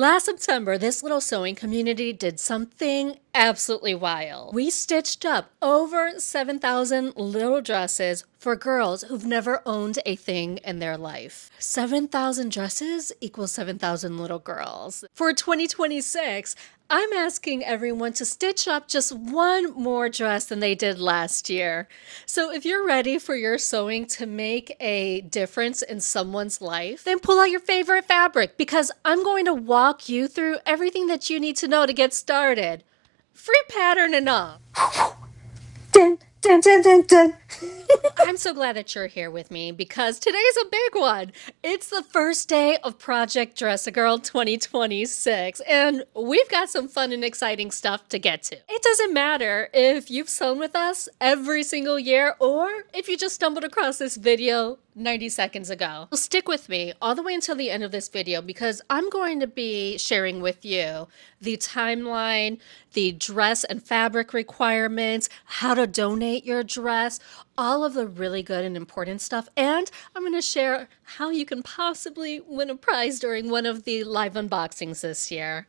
Last September, this little sewing community did something absolutely wild. We stitched up over 7,000 little dresses for girls who've never owned a thing in their life. 7,000 dresses equals 7,000 little girls. For 2026, I'm asking everyone to stitch up just one more dress than they did last year. So if you're ready for your sewing to make a difference in someone's life, then pull out your favorite fabric because I'm going to walk you through everything that you need to know to get started. Free pattern and all. Dun, dun, dun, dun, dun. I'm so glad that you're here with me because today's a big one. It's the first day of Project Dress a Girl 2026, and we've got some fun and exciting stuff to get to. It doesn't matter if you've sewn with us every single year or if you just stumbled across this video 90 seconds ago. So stick with me all the way until the end of this video because I'm going to be sharing with you the timeline, the dress and fabric requirements, how to donate your dress, all of the really good and important stuff. And I'm going to share how you can possibly win a prize during one of the live unboxings this year.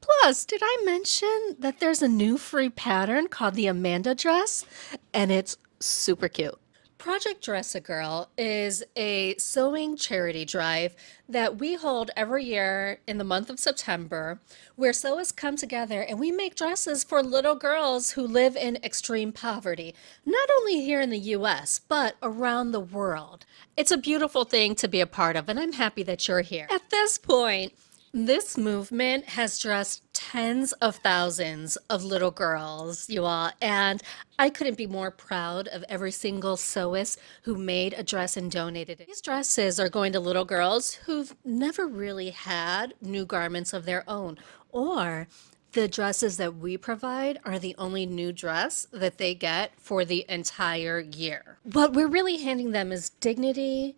Plus, did I mention that there's a new free pattern called the Amanda dress? And it's super cute. Project Dress a Girl is a sewing charity drive that we hold every year in the month of September, where sewists come together and we make dresses for little girls who live in extreme poverty, not only here in the US, but around the world. It's a beautiful thing to be a part of, and I'm happy that you're here. At this point, this movement has dressed tens of thousands of little girls, you all, and I couldn't be more proud of every single sewist who made a dress and donated it. These dresses are going to little girls who've never really had new garments of their own, or the dresses that we provide are the only new dress that they get for the entire year. What we're really handing them is dignity,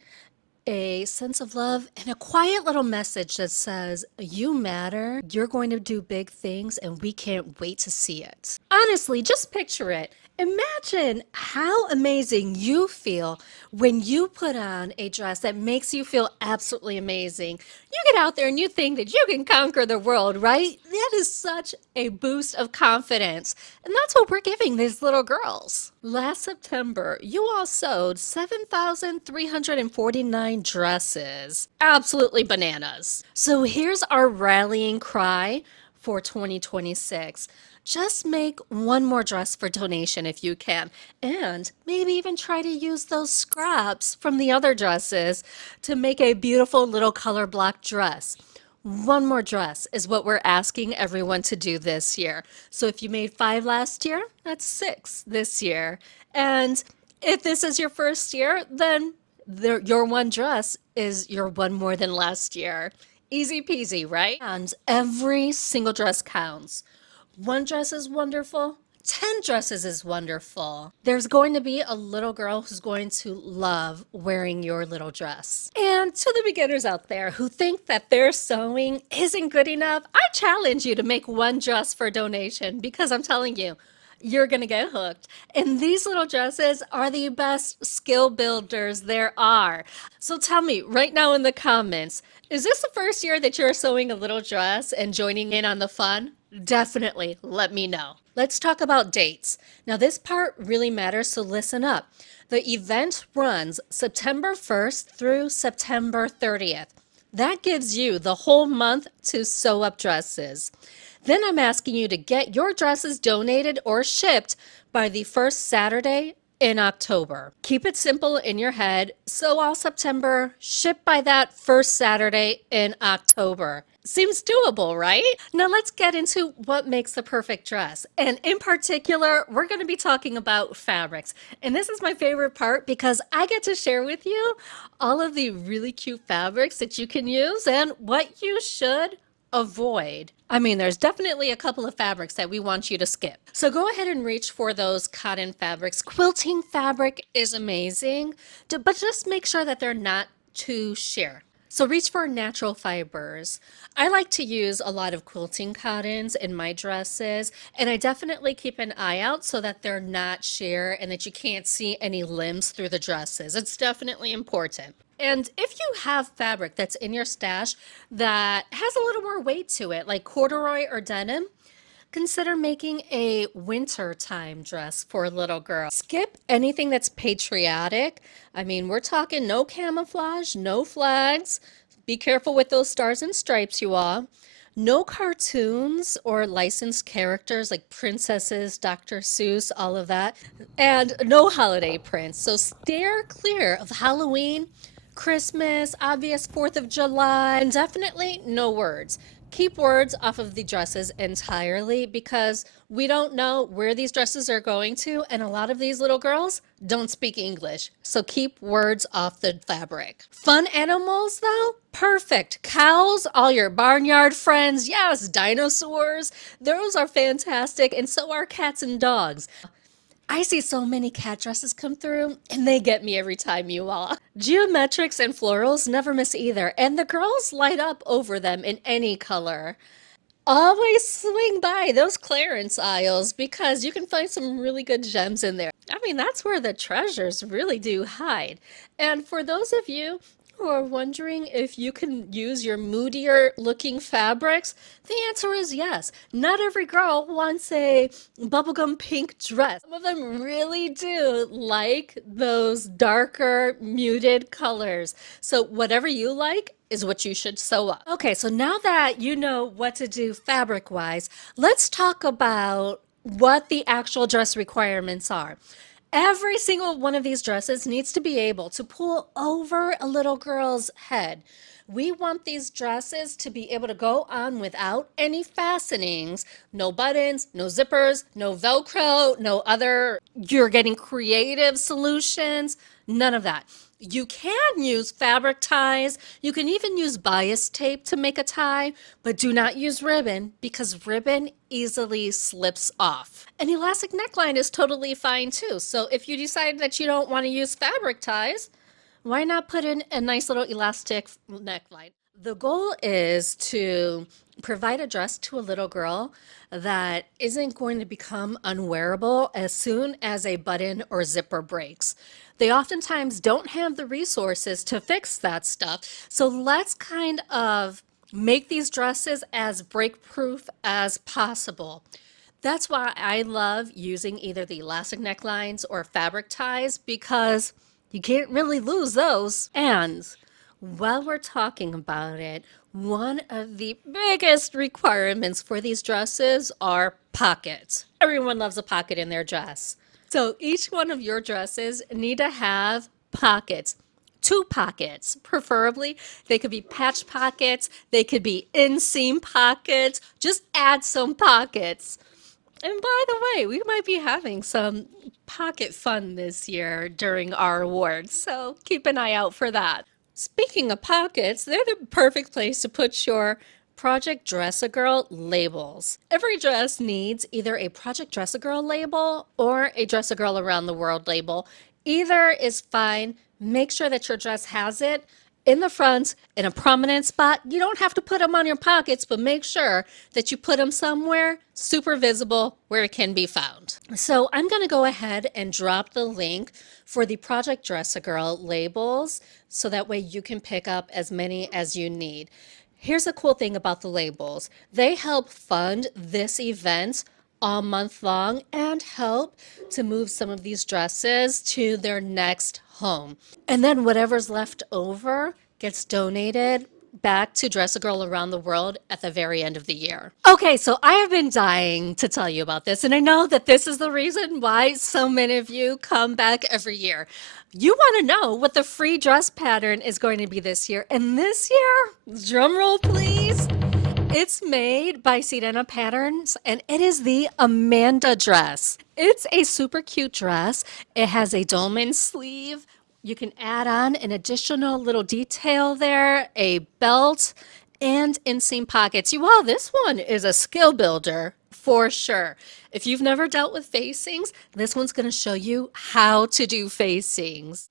a sense of love, and a quiet little message that says, you matter, you're going to do big things, and we can't wait to see it. Honestly, just picture it. Imagine how amazing you feel when you put on a dress that makes you feel absolutely amazing. You get out there and you think that you can conquer the world, right? That is such a boost of confidence. And that's what we're giving these little girls. Last September, you all sewed 7,349 dresses. Absolutely bananas. So here's our rallying cry for 2026. Just make one more dress for donation if you can, and maybe even try to use those scraps from the other dresses to make a beautiful little color block dress. One more dress is what we're asking everyone to do this year. So if you made 5 last year, that's 6 this year. And if this is your first year, then your one dress is your one more than last year. Easy peasy, right? And every single dress counts. One dress is wonderful. 10 dresses is wonderful. There's going to be a little girl who's going to love wearing your little dress. And to the beginners out there who think that their sewing isn't good enough, I challenge you to make one dress for donation because I'm telling you, you're going to get hooked. And these little dresses are the best skill builders there are. So tell me right now in the comments, is this the first year that you're sewing a little dress and joining in on the fun? Definitely let me know. Let's talk about dates. Now, this part really matters, so listen up. The event runs September 1st through September 30th. That gives you the whole month to sew up dresses. Then I'm asking you to get your dresses donated or shipped by the first Saturday in October. Keep it simple in your head. Sew all September, ship by that first Saturday in October. Seems doable, right? Now let's get into what makes the perfect dress. And in particular, we're going to be talking about fabrics. And this is my favorite part because I get to share with you all of the really cute fabrics that you can use and what you should avoid. I mean, there's definitely a couple of fabrics that we want you to skip. So go ahead and reach for those cotton fabrics. Quilting fabric is amazing, but just make sure that they're not too sheer. So reach for natural fibers. I like to use a lot of quilting cottons in my dresses, and I definitely keep an eye out so that they're not sheer and that you can't see any limbs through the dresses. It's definitely important. And if you have fabric that's in your stash that has a little more weight to it, like corduroy or denim, consider making a winter time dress for a little girl. Skip anything that's patriotic. I mean, we're talking no camouflage, no flags. Be careful with those stars and stripes, you all. No cartoons or licensed characters like princesses, Dr. Seuss, all of that. And no holiday prints. So steer clear of Halloween, Christmas, obvious 4th of July, and definitely no words. Keep words off of the dresses entirely because we don't know where these dresses are going to, and a lot of these little girls don't speak English. So keep words off the fabric. Fun animals, though? Perfect. Cows, all your barnyard friends, yes, dinosaurs, those are fantastic, and so are cats and dogs. I see so many cat dresses come through, and they get me every time, you all. Geometrics and florals never miss either, and the girls light up over them in any color. Always swing by those clearance aisles because you can find some really good gems in there. I mean, that's where the treasures really do hide. And for those of you who are wondering if you can use your moodier looking fabrics, the answer is yes. Not every girl wants a bubblegum pink dress. Some of them really do like those darker, muted colors. So, whatever you like is what you should sew up. Okay, so now that you know what to do fabric wise, let's talk about what the actual dress requirements are. Every single one of these dresses needs to be able to pull over a little girl's head. We want these dresses to be able to go on without any fastenings, no buttons, no zippers, no Velcro, no other, you're getting creative solutions, none of that. You can use fabric ties. You can even use bias tape to make a tie, but do not use ribbon because ribbon easily slips off. An elastic neckline is totally fine too. So if you decide that you don't want to use fabric ties, why not put in a nice little elastic neckline? The goal is to provide a dress to a little girl that isn't going to become unwearable as soon as a button or zipper breaks. They oftentimes don't have the resources to fix that stuff. So let's kind of make these dresses as break proof as possible. That's why I love using either the elastic necklines or fabric ties because you can't really lose those. And while we're talking about it, one of the biggest requirements for these dresses are pockets. Everyone loves a pocket in their dress. So each one of your dresses need to have pockets. Two pockets, preferably. They could be patch pockets, they could be inseam pockets. Just add some pockets. And by the way, we might be having some pocket fun this year during our awards, so keep an eye out for that. Speaking of pockets, they're the perfect place to put your Project Dress a Girl labels. Every dress needs either a Project Dress a Girl label or a Dress a Girl Around the World label. Either is fine. Make sure that your dress has it in the front in a prominent spot. You don't have to put them on your pockets, but make sure that you put them somewhere super visible where it can be found. So I'm going to go ahead and drop the link for the Project Dress a Girl labels so that way you can pick up as many as you need. Here's a cool thing about the labels. They help fund this event all month long and help to move some of these dresses to their next home. And then whatever's left over gets donated back to Dress a Girl Around the World at the very end of the year. Okay, so I have been dying to tell you about this, and I know that this is the reason why so many of you come back every year. You want to know what the free dress pattern is going to be this year, and this year, drum roll please, it's made by Sirena Patterns and it is the Amanda dress. It's a super cute dress. It has a dolman sleeve. You can add on an additional little detail there, a belt, and inseam pockets. You all, this one is a skill builder for sure. If you've never dealt with facings, this one's going to show you how to do facings.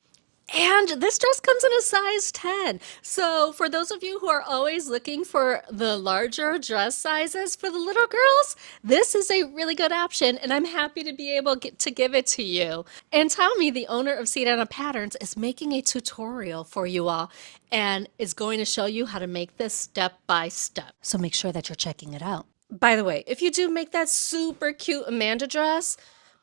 And this dress comes in a size 10. So, for those of you who are always looking for the larger dress sizes for the little girls, this is a really good option, and I'm happy to be able to give it to you. And Tommy, the owner of Sirena Patterns, is making a tutorial for you all and is going to show you how to make this step by step. So, make sure that you're checking it out. By the way, if you do make that super cute Amanda dress,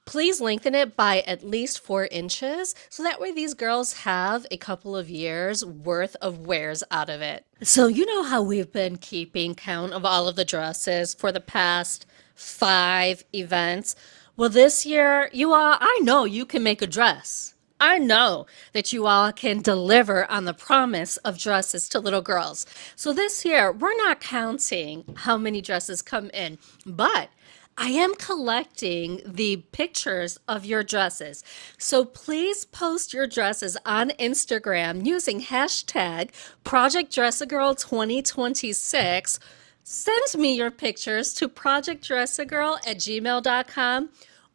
please lengthen it by at least 4 inches so that way these girls have a couple of years worth of wears out of it. So, you know how we've been keeping count of all of the dresses for the past 5 events? Well, this year, you all, I know you can make a dress. I know that you all can deliver on the promise of dresses to little girls. So this year, we're not counting how many dresses come in, but I am collecting the pictures of your dresses. So please post your dresses on Instagram using hashtag Project Dress a Girl 2026. Send me your pictures to projectdressagirl@gmail.com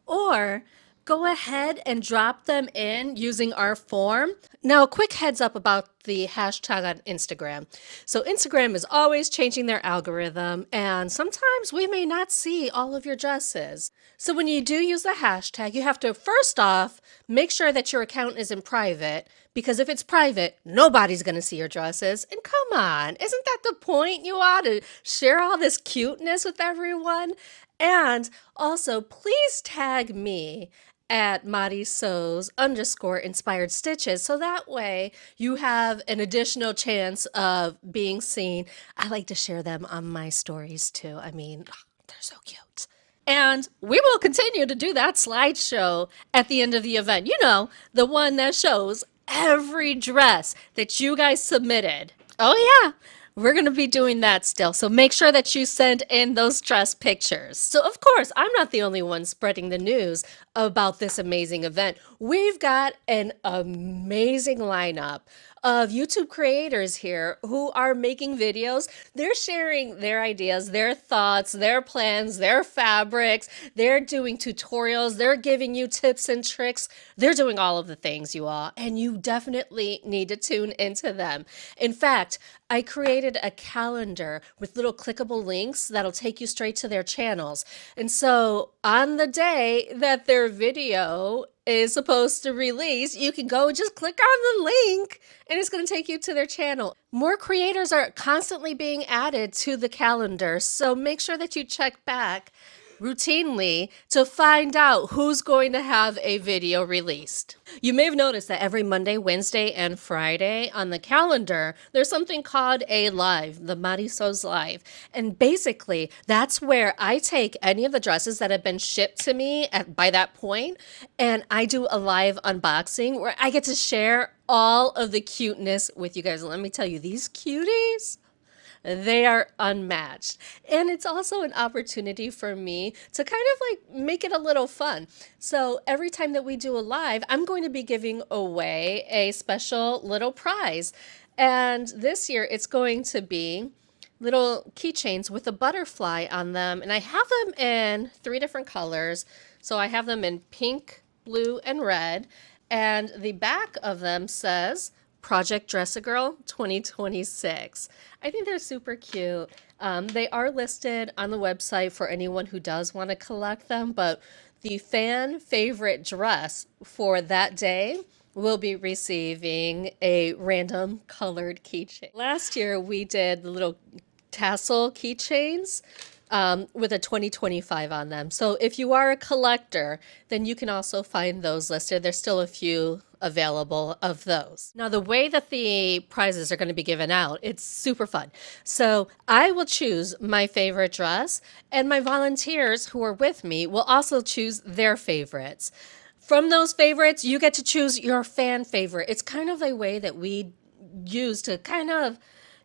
or go ahead and drop them in using our form. Now, a quick heads up about the hashtag on Instagram. So, Instagram is always changing their algorithm, and sometimes we may not see all of your dresses. So, when you do use the hashtag, you have to first off make sure that your account is in private. Because if it's private, nobody's going to see your dresses. And come on, isn't that the point? You ought to share all this cuteness with everyone. And also, please tag me at Madi Sews underscore inspired stitches. So that way you have an additional chance of being seen. I like to share them on my stories too. I mean, they're so cute. And we will continue to do that slideshow at the end of the event. You know, the one that shows every dress that you guys submitted. Oh, yeah. We're going to be doing that still. So make sure that you send in those dress pictures. So, of course, I'm not the only one spreading the news about this amazing event. We've got an amazing lineup of YouTube creators here who are making videos. They're sharing their ideas, their thoughts, their plans, their fabrics. They're doing tutorials. They're giving you tips and tricks. They're doing all of the things, you all, and you definitely need to tune into them. In fact, I created a calendar with little clickable links that'll take you straight to their channels. And so on the day that their video is supposed to release, you can go and just click on the link and it's going to take you to their channel. More creators are constantly being added to the calendar, so make sure that you check back routinely to find out who's going to have a video released. You may have noticed that every Monday, Wednesday, and Friday on the calendar, there's something called a live, the Marisos Live. And basically, that's where I take any of the dresses that have been shipped to me by that point, and I do a live unboxing where I get to share all of the cuteness with you guys. Let me tell you, these cuties, they are unmatched. And it's also an opportunity for me to kind of like make it a little fun. So every time that we do a live, I'm going to be giving away a special little prize. And this year it's going to be little keychains with a butterfly on them. And I have them in 3 different colors. So I have them in pink, blue, and red. And the back of them says Project Dress a Girl 2026. I think they're super cute. They are listed on the website for anyone who does want to collect them, but the fan favorite dress for that day will be receiving a random colored keychain. Last year, we did the little tassel keychains with a 2025 on them. So if you are a collector, then you can also find those listed. There's still a few available of those. Now, the way that the prizes are going to be given out, it's super fun. So I will choose my favorite dress, and my volunteers who are with me will also choose their favorites. From those favorites, you get to choose your fan favorite. It's kind of a way that we use to kind of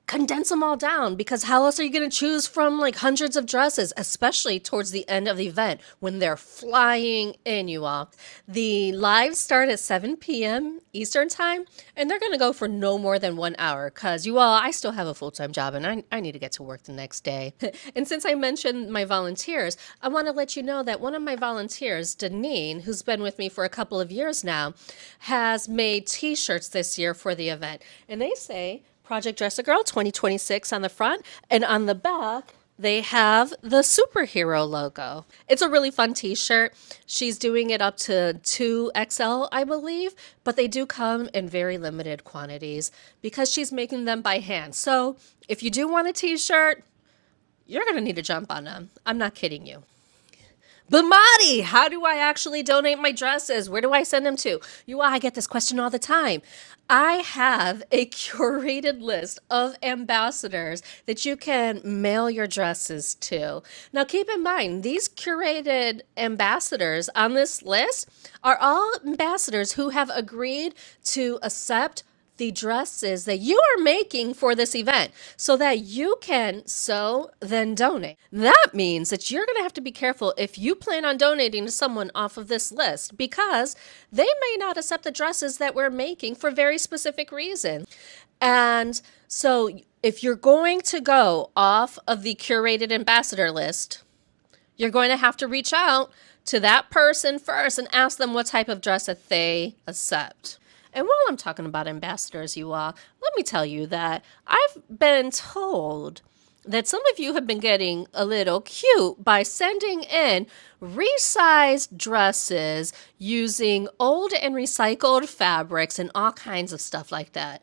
condense them all down, because how else are you going to choose from like hundreds of dresses, especially towards the end of the event when they're flying in, you all. The lives start at 7 p.m. Eastern time, and they're going to go for no more than 1 hour, because you all, I still have a full-time job and I need to get to work the next day. And since I mentioned my volunteers, I want to let you know that one of my volunteers, Deneen, who's been with me for a couple of years now, has made t-shirts this year for the event. And they say Project Dress a Girl 2026 on the front, and on the back, they have the superhero logo. It's a really fun t-shirt. She's doing it up to 2XL, I believe, but they do come in very limited quantities because she's making them by hand. So if you do want a t-shirt, you're going to need to jump on them. I'm not kidding you. But Marty, how do I actually donate my dresses? Where do I send them to? I get this question all the time. I have a curated list of ambassadors that you can mail your dresses to. Now, keep in mind, these curated ambassadors on this list are all ambassadors who have agreed to accept the dresses that you are making for this event so that you can sew, then donate. That means that you're going to have to be careful if you plan on donating to someone off of this list, because they may not accept the dresses that we're making for very specific reasons. And so if you're going to go off of the curated ambassador list, you're going to have to reach out to that person first and ask them what type of dress that they accept. And while I'm talking about ambassadors, you all, let me tell you that I've been told that some of you have been getting a little cute by sending in resized dresses using old and recycled fabrics and all kinds of stuff like that.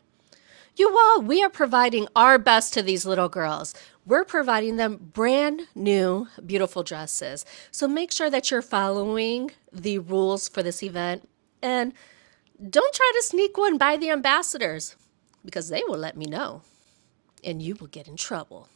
You all, we are providing our best to these little girls. We're providing them brand new, beautiful dresses. So make sure that you're following the rules for this event, and don't try to sneak one by the ambassadors, because they will let me know and you will get in trouble.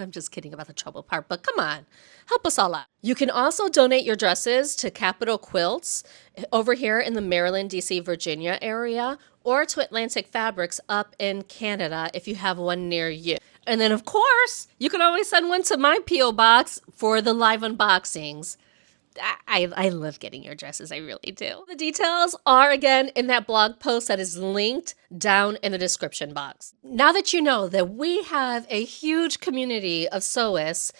I'm just kidding about the trouble part, but come on, help us all out. You can also donate your dresses to Capital Quilts over here in the Maryland, DC, Virginia area, or to Atlantic Fabrics up in Canada if you have one near you. And then, of course, you can always send one to my P.O. box for the live unboxings. I love getting your dresses. I really do. The details are, again, in that blog post that is linked down in the description box. Now that you know that we have a huge community of sewists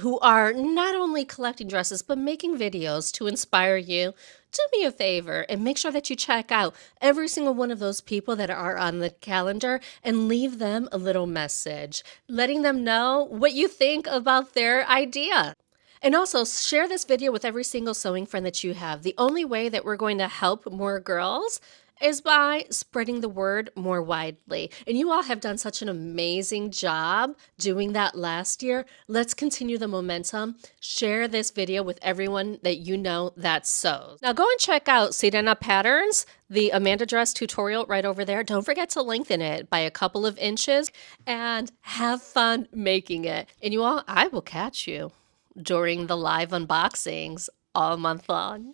who are not only collecting dresses, but making videos to inspire you, do me a favor and make sure that you check out every single one of those people that are on the calendar and leave them a little message, letting them know what you think about their idea. And also share this video with every single sewing friend that you have. The only way that we're going to help more girls is by spreading the word more widely. And you all have done such an amazing job doing that last year. Let's continue the momentum. Share this video with everyone that you know that sews. Now go and check out Sirena Patterns, the Amanda dress tutorial right over there. Don't forget to lengthen it by a couple of inches and have fun making it. And you all, I will catch you during the live unboxings all month long.